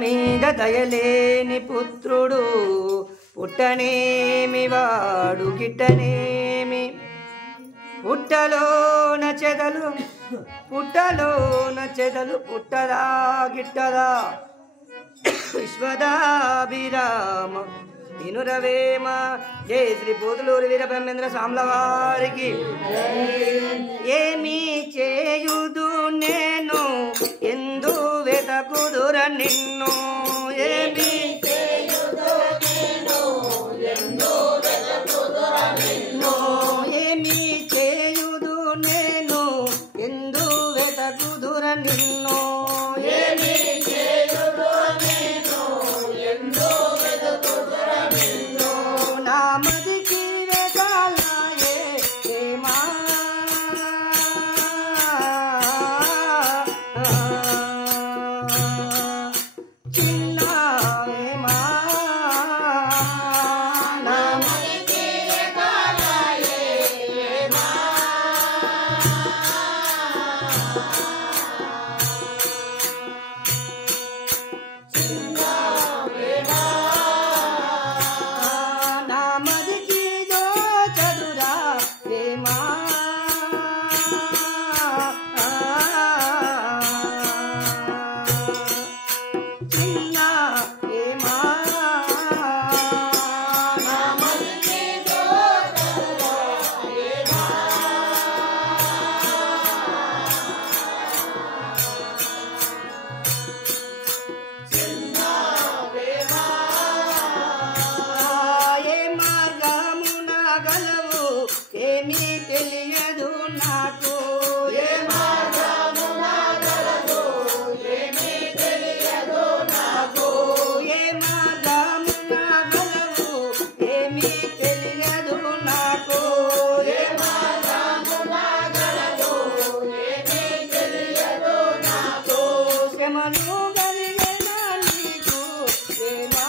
మీద దయలేని పుత్రుడు పుట్టనేమి వాడు గిట్టనేమి పుట్టలోన చెదలు పుట్టదా గిట్టదా విశ్వదాభిరామ వినురవేమ. జయ శ్రీ పోతులూరి వీర బ్రహ్మేంద్ర స్వాముల వారికి. ఏమి చేయుదు నేను ఎందు వెతకుదుర నిన్ను, ఏమి చేయుదు నేను ఎందు వెతకుదుర నిన్ను, ఏమి చేయుదు నేను ఎందు వెతకుదుర నిన్ను, ఏమి చేయుదు నేను ఎందు వెతకుదుర నిన్ను. నా మదికి వెగాలయే ప్రేమా తెలియదు నాకు, ఏ మార్గమున గలదు ఏమీ తెలియదు నాకు, ఏ మార్గమున గలవు ఏమీ తెలియదు నాకు, ఏ మార్గమున గలదు ఏమీ తెలియదు నాకు. శ్రమను కలిగిన నీకు ప్రేమా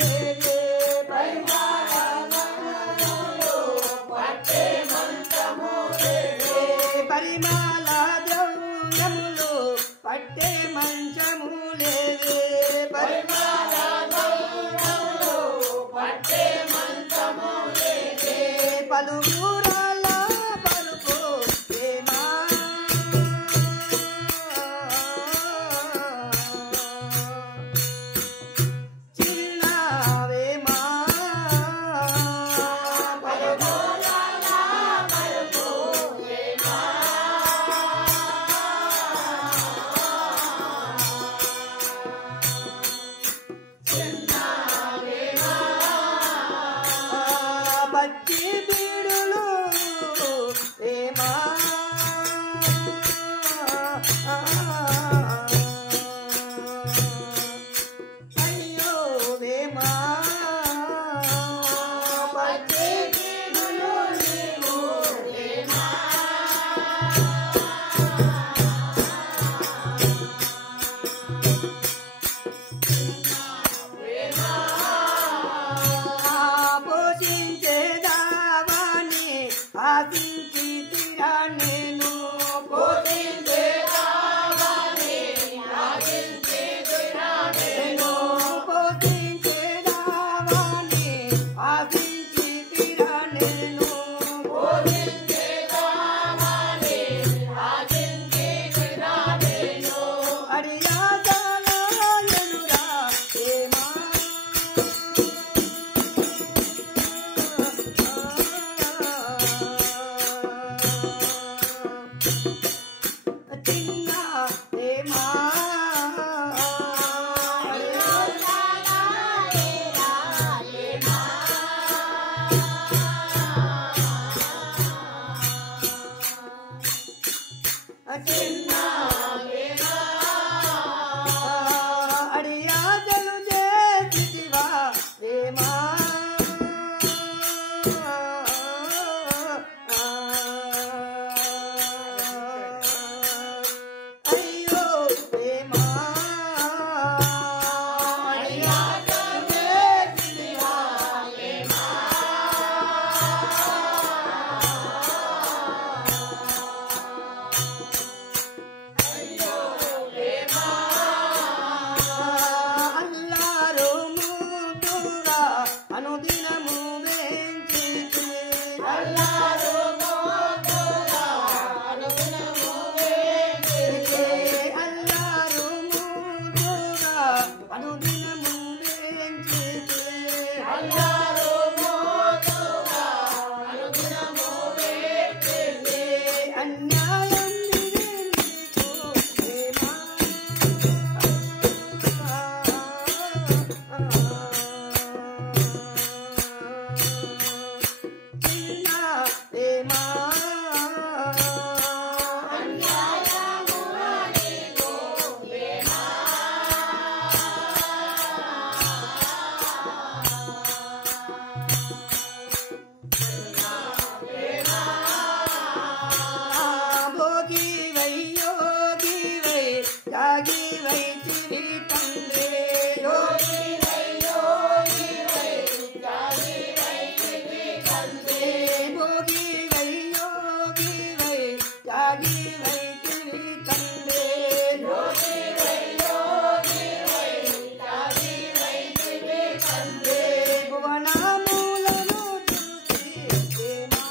లేవే పరిమళ ద్రవ్యములు పట్టే మంచము లేవే పరిమళ ద్రవ్యములు పట్టే మంచము లేవే పరిమళ ద్రవ్యములు పట్టే మంచము లేవే పలుగురాల పలుకు ప్రేమా చిన్నవేమా పలుగురాల పలుకు ప్రేమా చిన్నవేమా పచ్చి బీడులు ప్రేమా అయ్యో వేమా పచ్చి బీడులు నీవు ప్రేమా పోషించేదావాని ఆశించి తీరా నేను పోషించేదావాని ఆశించి తీరా నేను పోషించేదావాని ఆశించి తీరా నేను పోషించేదావాని ఆశించి తీరా నేను అడియాదనురా ఏమా చిన్న ఏమా చిన్న అడియాదలు చేసివా ఏమా అయ్యో ప్రేమా అడియాదలు చేసివా ఏమా అల్లారు ముందుగా అనుదినము వేంచితే అల్లారు ముందుగా అనుదినము వేంచితే అల్లారు ముందుగా అనుదినము వేంచితే అల్లారు ముందుగా అనుదినము వేంచితే అన్యాయం నీకు ప్రేమా చిన్న ప్రేమా అన్యాయము నీకు ప్రేమా భోగివై యోగివై త్యాగివై తిరి తండ్రి యోగివై యోగివై త్యాగివై తిరి తండ్రి భోగివై యోగివై త్యాగివై తిరి తండ్రి యోగివై యోగివై త్యాగివై తిరి తండ్రి భువనములను చూసి ప్రేమా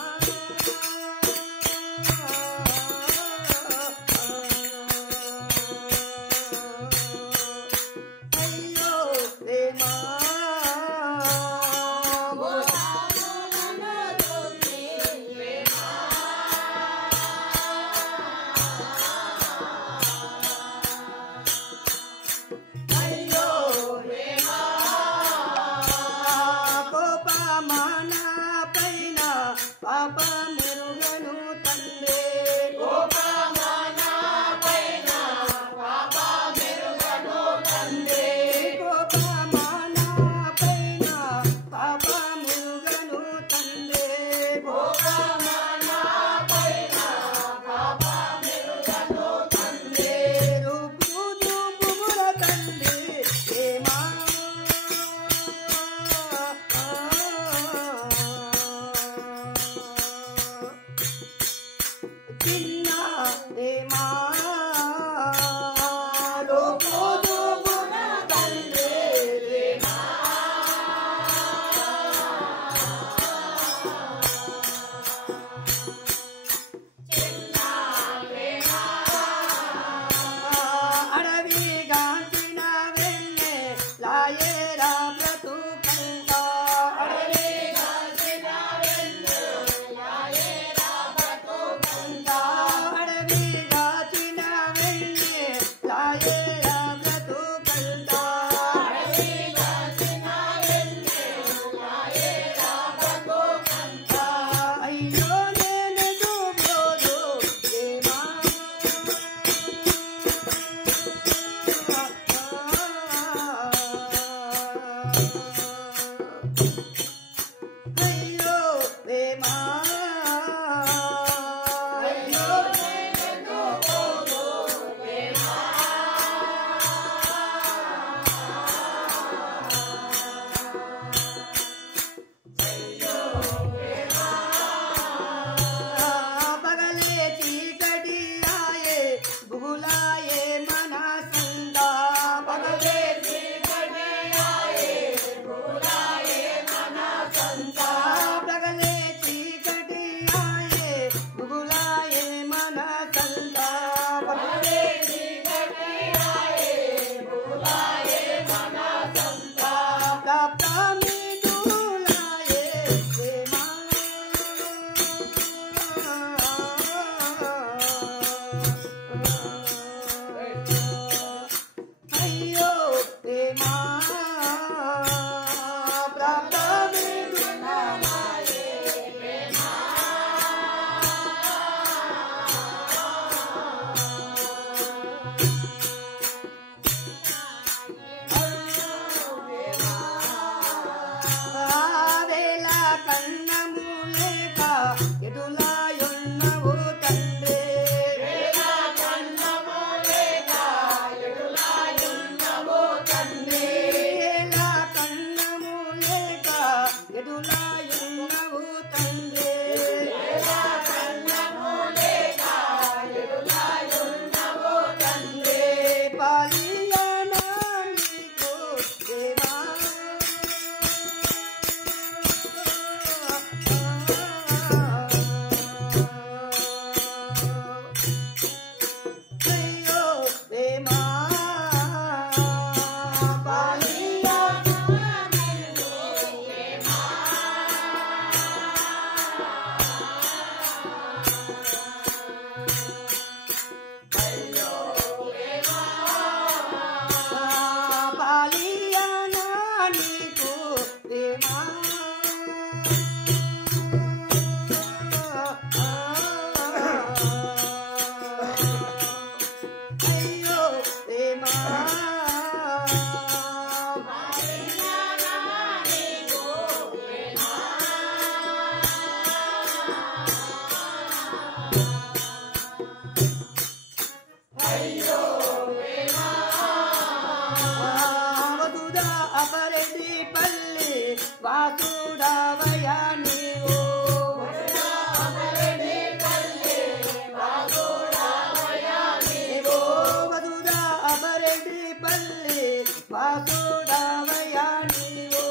అయ్యో ప్రేమా అయ్యో ప్రేమా కోపా వాసుడవయా నీవు వసుదా అమరెడ్డి పల్లి వాసుడవయా నీవు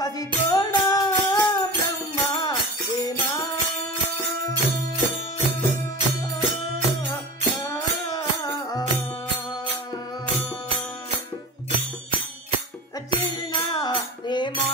కది తోడా బ్రహ్మ ఏమా చిన్న ఏమా